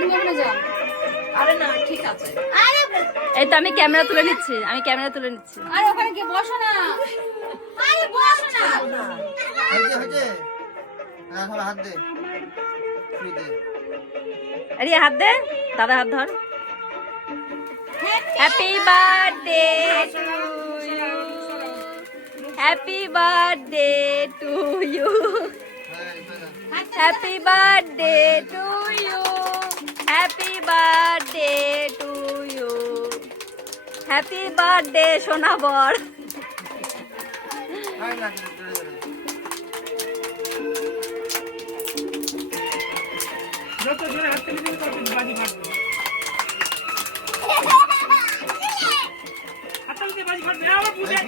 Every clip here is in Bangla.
তুমি ওখানে যাও। আরে না ঠিক আছে। এই তো আমি ক্যামেরা তুলে নিচ্ছি, আরে ওখানে গিয়ে বসো না। আরে বসো না। হয়েছে হ্যাঁ সবাই হাত দে শুই দে আরে হাত দে, দাদা হাত ধর। Happy birthday to you, happy birthday to you, happy birthday to you, happy birthday to you, happy birthday সোনা বর। যত জোরে হাত তুলে দিবি তত বাজি ফাটবে। হাততালিতে বাজি ফাটবে। আবার বুঝে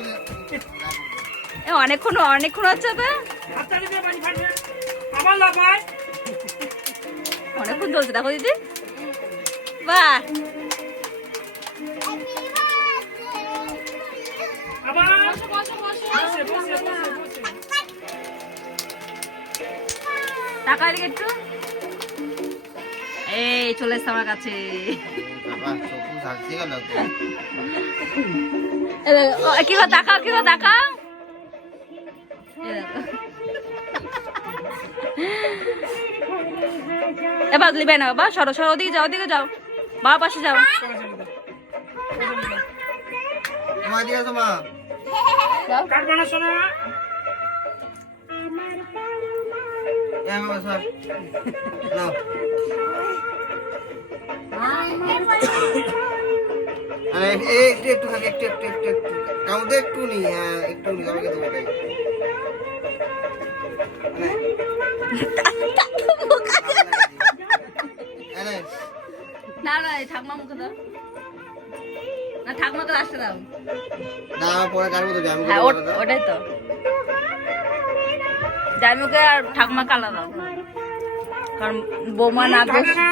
অনেকক্ষণ হচ্ছে তো, হাততালিতে বাজি ফাটবে। আবার লাফায়। অনেকক্ষণ চলছে দেখো দিদি। বাহ, আবার বসো বসো বসো। বসে বসে বসে বসে। টাকা দিকে একটু। এই চলে এসছে আমার কাছে। বাবা চোখ ঝাঁকছে গেল কি গো তাকাও, কি গো তাকাও। এবার লিবে না বাবা, সরো সরো, ওদিকে যাও, ওদিকে যাও, বাবা পাশে যাও। মা দিয়ে আসো মা কাট বানা শোনা। বাবা স্যার নাও আরে একটু একটু খালি একটু একটু একটু একটু কাউন্টে একটু নি হ্যাঁ একটু নি সবাইকে দেবো তাই না না, এই ঠাকমা মুখে দাও না, ঠাকমাকে আসতে দাও। না পরে কাটবো তো আমি হ্যাঁ ওটাই তো, জামুকে আর ঠাকমাকে আলাদা দাও, কারণ বৌমা না দোষ। থাকে না।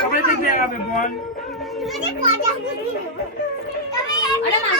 সবাই দেখবে আগে বল। আরে না